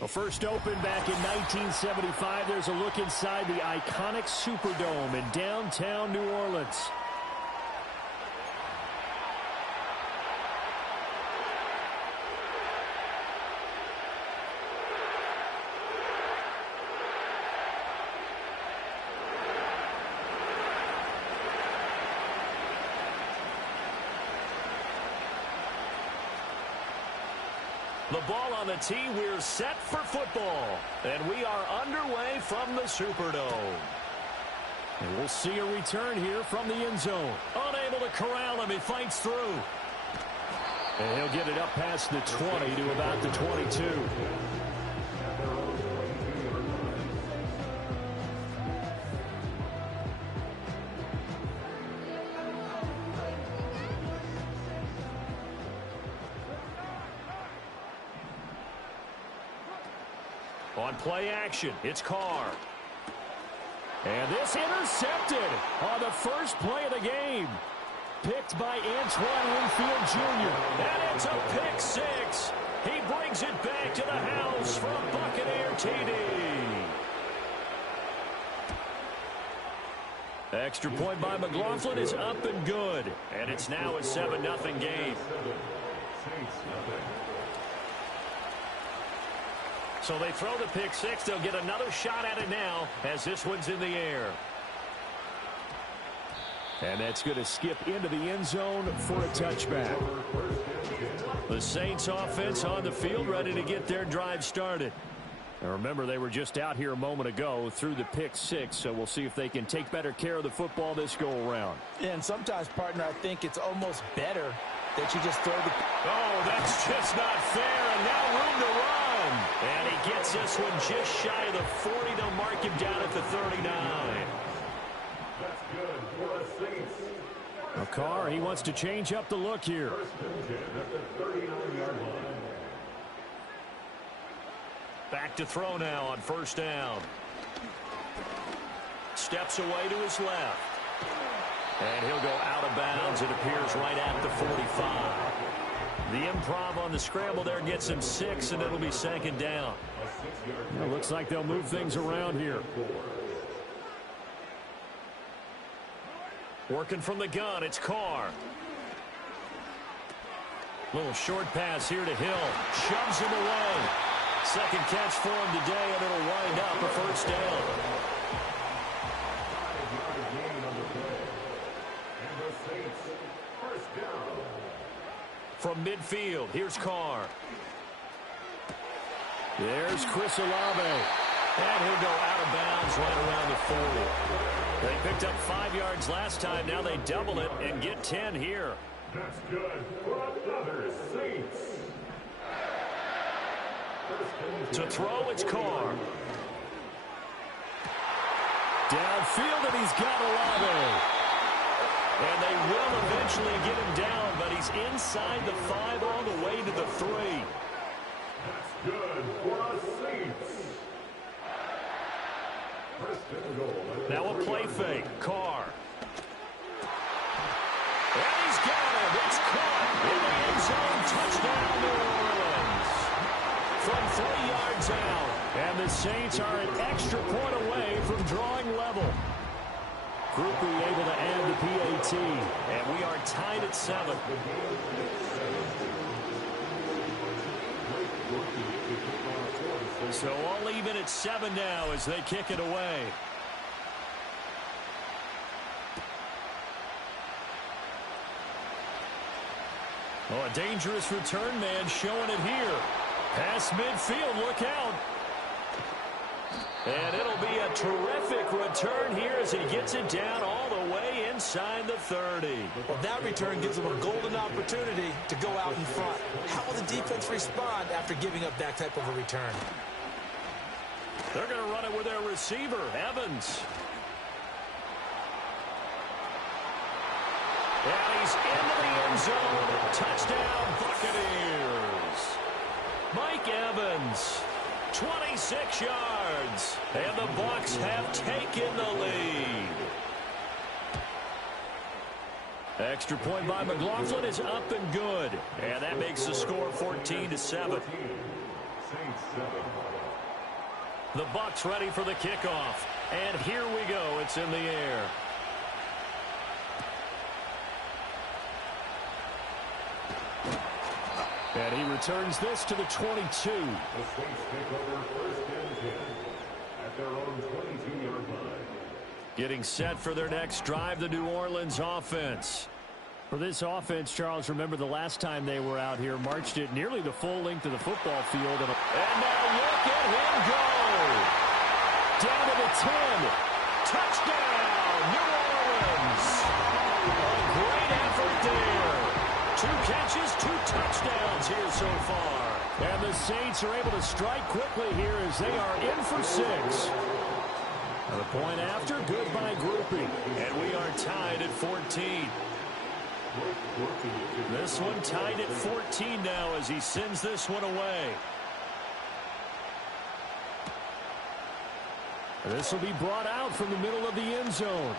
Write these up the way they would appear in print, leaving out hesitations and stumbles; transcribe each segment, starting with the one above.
Well, first opened back in 1975. There's a look inside the iconic Superdome in downtown New Orleans. The ball on the tee, we're set for football. And we are underway from the Superdome. And we'll see a return here from the end zone. Unable to corral him, he fights through. And he'll get it up past the 20 to about the 22. On play action, it's Carr. And this intercepted on the first play of the game. Picked by Antoine Winfield Jr. And it's a pick six. He brings it back to the house for a Buccaneer TD. Extra point by McLaughlin is up and good. And it's now a 7-0 game. So they throw the pick six. They'll get another shot at it now as this one's in the air. And that's going to skip into the end zone for a touchback. The Saints offense on the field ready to get their drive started. Now remember, they were just out here a moment ago through the pick six, so we'll see if they can take better care of the football this go-around. And sometimes, partner, I think it's almost better that you just throw the... Oh, that's just not fair, and now room to run. And he gets this one just shy of the 40. They'll mark him down at the 39. That's good for the Saints. Carr, he wants to change up the look here. First and 10 at the 39-yard line. Back to throw now on first down. Steps away to his left. And he'll go out of bounds. It appears right at the 45. The improv on the scramble there gets him 6, and it'll be second down. It looks like they'll move things around here. Working from the gun, it's Carr. Little short pass here to Hill. Shoves him away. Second catch for him today, and it'll wind up a first down. From midfield, here's Carr. There's Chris Olave. And he'll go out of bounds right around the 40. They picked up 5 yards last time. Now they double it and get 10 here. That's good for another Saints. To throw, it's Carr. Downfield, and he's got Olave. And they will eventually get him down, but he's inside the 5 all the way to the 3. That's good for us Saints. First and goal. Now a play fake. Carr. And he's got him. It's caught in the end zone. Touchdown, New Orleans. From 3 yards out. And the Saints are an extra point away from drawing level. Grupe able to add the PAT. And we are tied at 7. So all even at 7 now as they kick it away. Oh, a dangerous return man showing it here. Past midfield, look out. And it'll be a terrific return here as he gets it down all the way inside the 30. Well, that return gives him a golden opportunity to go out in front. How will the defense respond after giving up that type of a return? They're going to run it with their receiver, Evans. And he's into the end zone. Touchdown, Buccaneers. Mike Evans, 26 yards. And the Bucs have taken the lead. Extra point by McLaughlin is up and good. And that makes the score 14-7. Saints 7. The Bucs ready for the kickoff. And here we go. It's in the air. And he returns this to the 22. The Saints take over 1st and 10 at their own 22-yard line. Getting set for their next drive, the New Orleans offense. For this offense, Charles, remember the last time they were out here, marched it nearly the full length of the football field. And now look at him go. Down to the 10. Touchdown, New Orleans. A great effort there. 2 catches, 2 touchdowns here so far. And the Saints are able to strike quickly here as they are in for 6. The point after, good by grouping. And we are tied at 14. This one tied at 14 now as he sends this one away. This will be brought out from the middle of the end zone.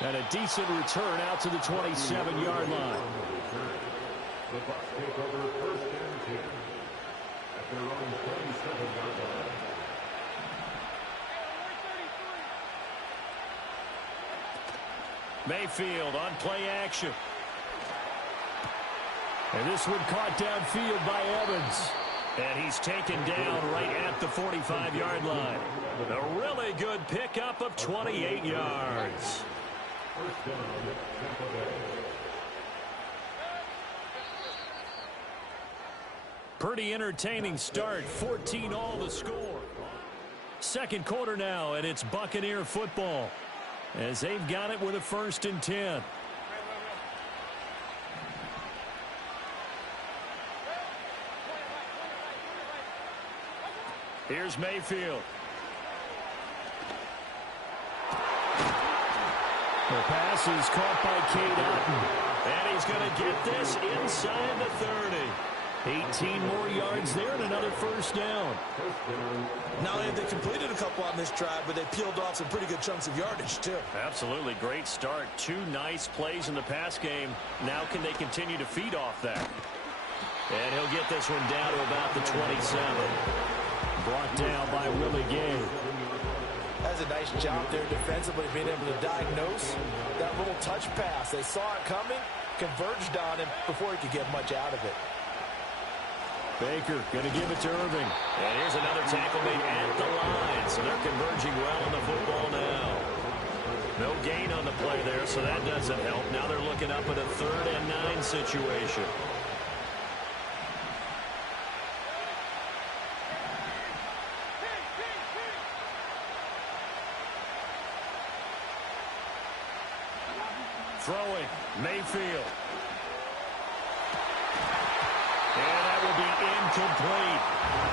And a decent return out to the 27-yard line. The Bucs take over 1st and 10 at their own 27-yard line. Mayfield on play action. And this one caught downfield by Evans. And he's taken down right at the 45-yard line. A really good pickup of 28 yards. 1st down, Tampa Bay. Pretty entertaining start. 14-all the score. Second quarter now, and it's Buccaneer football as they've got it with a 1st and 10. Here's Mayfield. The pass is caught by Cade Otton. And he's going to get this inside the 30. 18 more yards there and another 1st down. Not only have they completed a couple on this drive, but they peeled off some pretty good chunks of yardage, too. Absolutely great start. 2 nice plays in the pass game. Now can they continue to feed off that? And he'll get this one down to about the 27. Brought down by Willie Gay. That's a nice job there defensively, being able to diagnose that little touch pass. They saw it coming, converged on him before he could get much out of it. Baker going to give it to Irving. And here's another tackle made at the line. So they're converging well on the football now. No gain on the play there, so that doesn't help. Now they're looking up at a 3rd and 9 situation. Throwing, Mayfield. And that will be incomplete.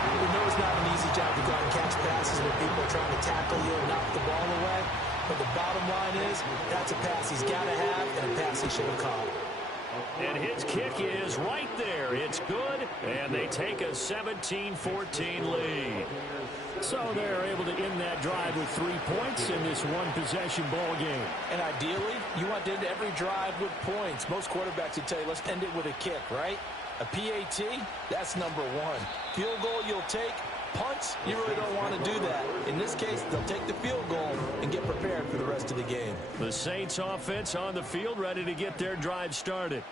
We know it's not an easy job to go out and catch passes when people are trying to tackle you and knock the ball away. But the bottom line is, that's a pass he's got to have and a pass he should have caught. And his kick is right there. It's good, and they take a 17-14 lead. So they're able to end that drive with 3 points in this one-possession ball game. And ideally, you want to end every drive with points. Most quarterbacks would tell you, let's end it with a kick, right? A PAT, that's number 1. Field goal you'll take. Punts, you really don't want to do that. In this case, they'll take the field goal and get prepared for the rest of the game. The Saints offense on the field, ready to get their drive started.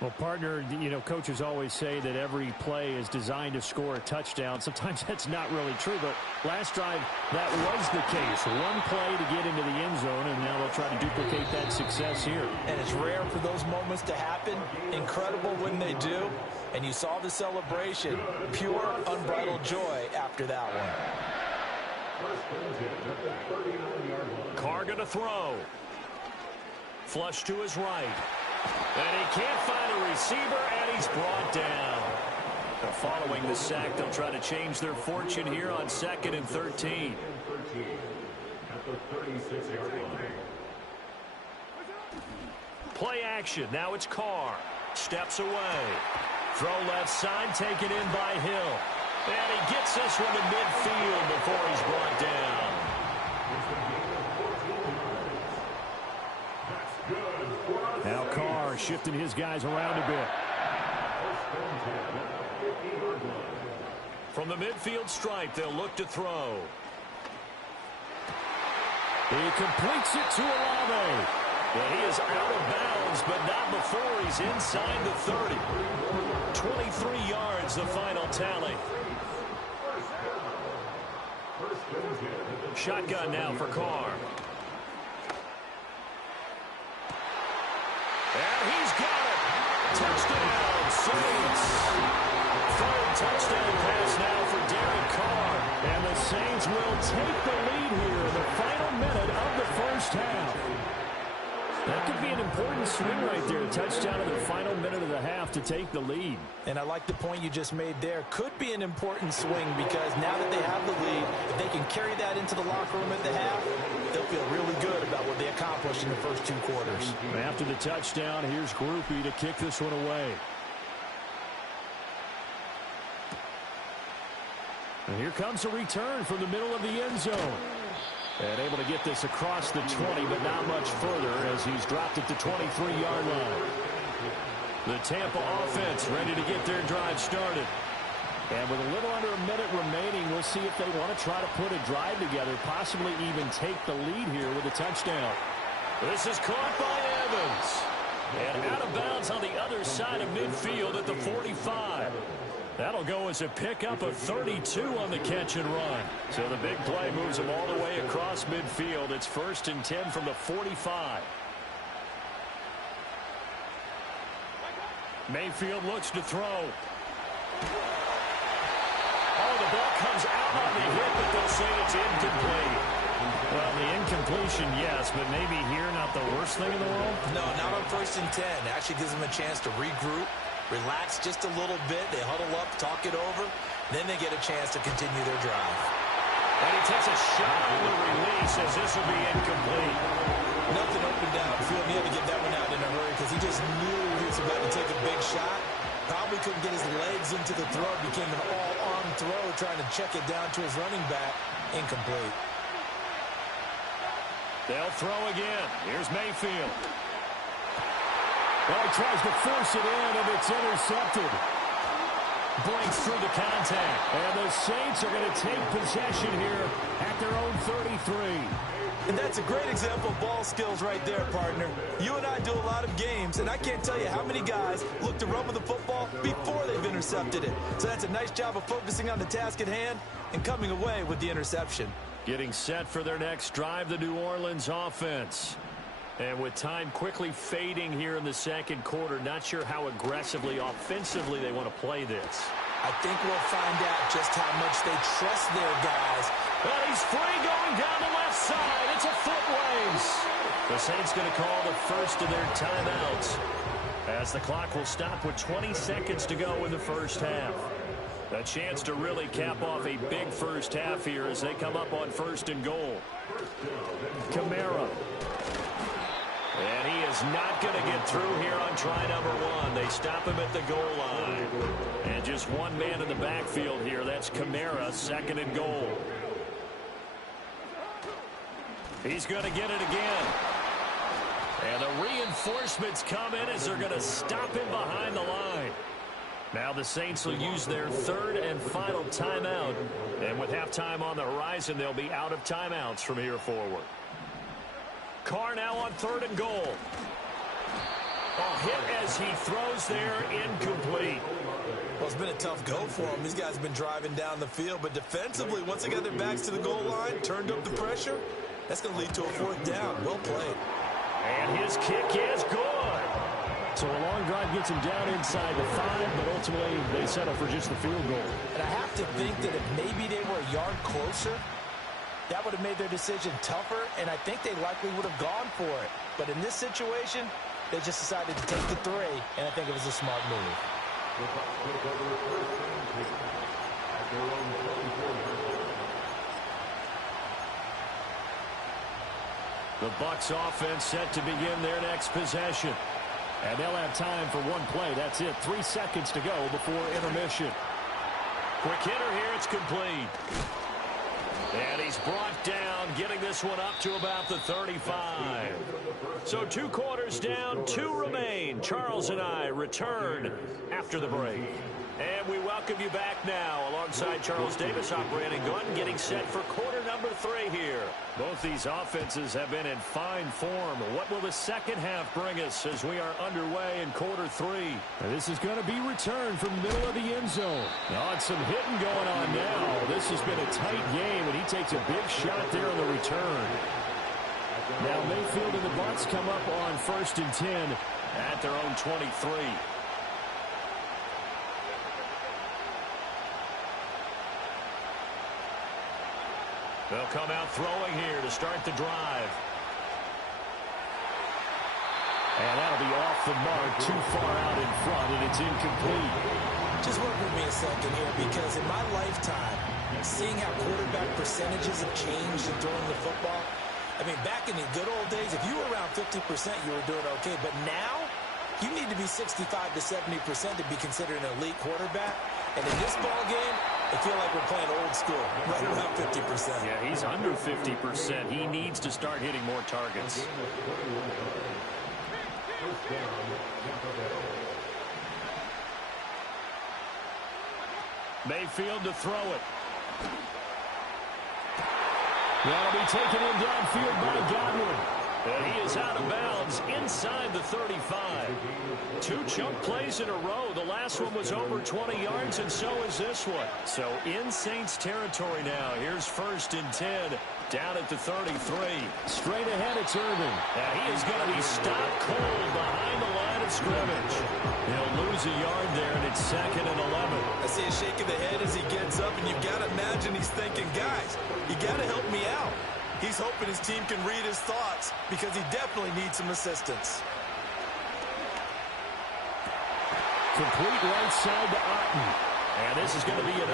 Well, partner, you know, coaches always say that every play is designed to score a touchdown. Sometimes that's not really true, but last drive, that was the case. One play to get into the end zone, and now they'll try to duplicate that success here. And it's rare for those moments to happen. Incredible when they do. And you saw the celebration. Pure, unbridled joy after that one. Carr going to throw. Flush to his right. And he can't find a receiver, and he's brought down. Following the sack, they'll try to change their fortune here on 2nd and 13. Play action. Now it's Carr. Steps away. Throw left side, taken in by Hill. And he gets this one to midfield before he's brought down. Now Carr shifting his guys around a bit. From the midfield stripe, they'll look to throw. He completes it to Olave. And he is out of bounds, but not before he's inside the 30. 23 yards, the final tally. Shotgun now for Carr. And he's got it. Touchdown, Saints. Third touchdown pass now for Derek Carr. And the Saints will take the lead here in the final minute of the first half. That could be an important swing right there. Touchdown in the final minute of the half to take the lead. And I like the point you just made there. Could be an important swing because now that they have the lead, if they can carry that into the locker room at the half, they'll feel really good about what they accomplished in the first 2 quarters. After the touchdown, here's Grupe to kick this one away. And here comes a return from the middle of the end zone. And able to get this across the 20, but not much further as he's dropped at the 23-yard line. The Tampa offense ready to get their drive started. And with a little under a minute remaining, we'll see if they want to try to put a drive together, possibly even take the lead here with a touchdown. This is caught by Evans. And out of bounds on the other side of midfield at the 45. That'll go as a pickup of 32 on the catch and run. So the big play moves them all the way across midfield. It's 1st and 10 from the 45. Mayfield looks to throw. Oh, the ball comes out on the hit, but they'll say it's incomplete. Well, the incompletion, yes, but maybe here not the worst thing in the world? No, not on 1st and 10. It actually gives them a chance to regroup, relax just a little bit. They huddle up, talk it over. Then they get a chance to continue their drive. And he takes a shot on the release as this will be incomplete. Nothing open downfield. He had to get that one out in a hurry because he just knew he was about to take a big shot. Probably couldn't get his legs into the throw. Became an all-arm throw trying to check it down to his running back. Incomplete. They'll throw again. Here's Mayfield. Well, he tries to force it in, and it's intercepted. Breaks through the contact. And the Saints are going to take possession here at their own 33. And that's a great example of ball skills right there, partner. You and I do a lot of games, and I can't tell you how many guys look to run with the football before they've intercepted it. So that's a nice job of focusing on the task at hand and coming away with the interception. Getting set for their next drive, the New Orleans offense. And with time quickly fading here in the second quarter, not sure how aggressively, offensively they want to play this. I think we'll find out just how much they trust their guys. Well, he's free going down the left side. It's a foot race. The Saints going to call the first of their timeouts as the clock will stop with 20 seconds to go in the first half. A chance to really cap off a big first half here as they come up on 1st and goal. Kamara. And he is not going to get through here on try number 1. They stop him at the goal line. And just one man in the backfield here. That's Kamara, 2nd and goal. He's going to get it again. And the reinforcements come in as they're going to stop him behind the line. Now the Saints will use their 3rd and final timeout. And with halftime on the horizon, they'll be out of timeouts from here forward. Carr now on 3rd and goal. A hit as he throws there, incomplete. Well, it's been a tough go for them. These guys have been driving down the field, but defensively, once they got their backs to the goal line, turned up the pressure, that's going to lead to a 4th down. Well played. And his kick is good. So a long drive gets him down inside the 5, but ultimately they settle for just the field goal. And I have to think that if maybe they were a yard closer, that would have made their decision tougher, and I think they likely would have gone for it. But in this situation, they just decided to take the 3, and I think it was a smart move. The Bucs offense set to begin their next possession. And they'll have time for one play. That's it. 3 seconds to go before intermission. Quick hitter here. It's complete. And he's brought down, getting this one up to about the 35. So 2 quarters down, 2 remain. Charles and I return after the break. And we welcome you back now alongside Charles Davis. I'm Brandon Gaudin getting set for quarter number 3 here. Both these offenses have been in fine form. What will the second half bring us as we are underway in quarter 3? And this is going to be returned from the middle of the end zone. Oh, some hitting going on now. This has been a tight game, and he takes a big shot there on the return. Now Mayfield and the Bucs come up on 1st and 10 at their own 23. They'll come out throwing here to start the drive. And that'll be off the mark, too far out in front, and it's incomplete. Just work with me a second here, because in my lifetime, seeing how quarterback percentages have changed in throwing the football, I mean, back in the good old days, if you were around 50%, you were doing okay. But now, you need to be 65 to 70% to be considered an elite quarterback. And in this ball game, I feel like we're playing old school, right around 50%. Yeah, he's under 50%. He needs to start hitting more targets. Mayfield to throw it. That'll be taken in downfield by Godwin. And he is out of bounds inside the 35. 2 chunk plays in a row. The last one was over 20 yards, and so is this one. So in Saints territory now. Here's 1st and 10 down at the 33. Straight ahead, it's Irvin. Now he is going to be stopped cold behind the line of scrimmage. He'll lose a yard there, and it's 2nd and 11. I see a shake of the head as he gets up, and you've got to imagine he's thinking, guys, you got to help me out. He's hoping his team can read his thoughts because he definitely needs some assistance. Complete right side to Otten. And this is going to be another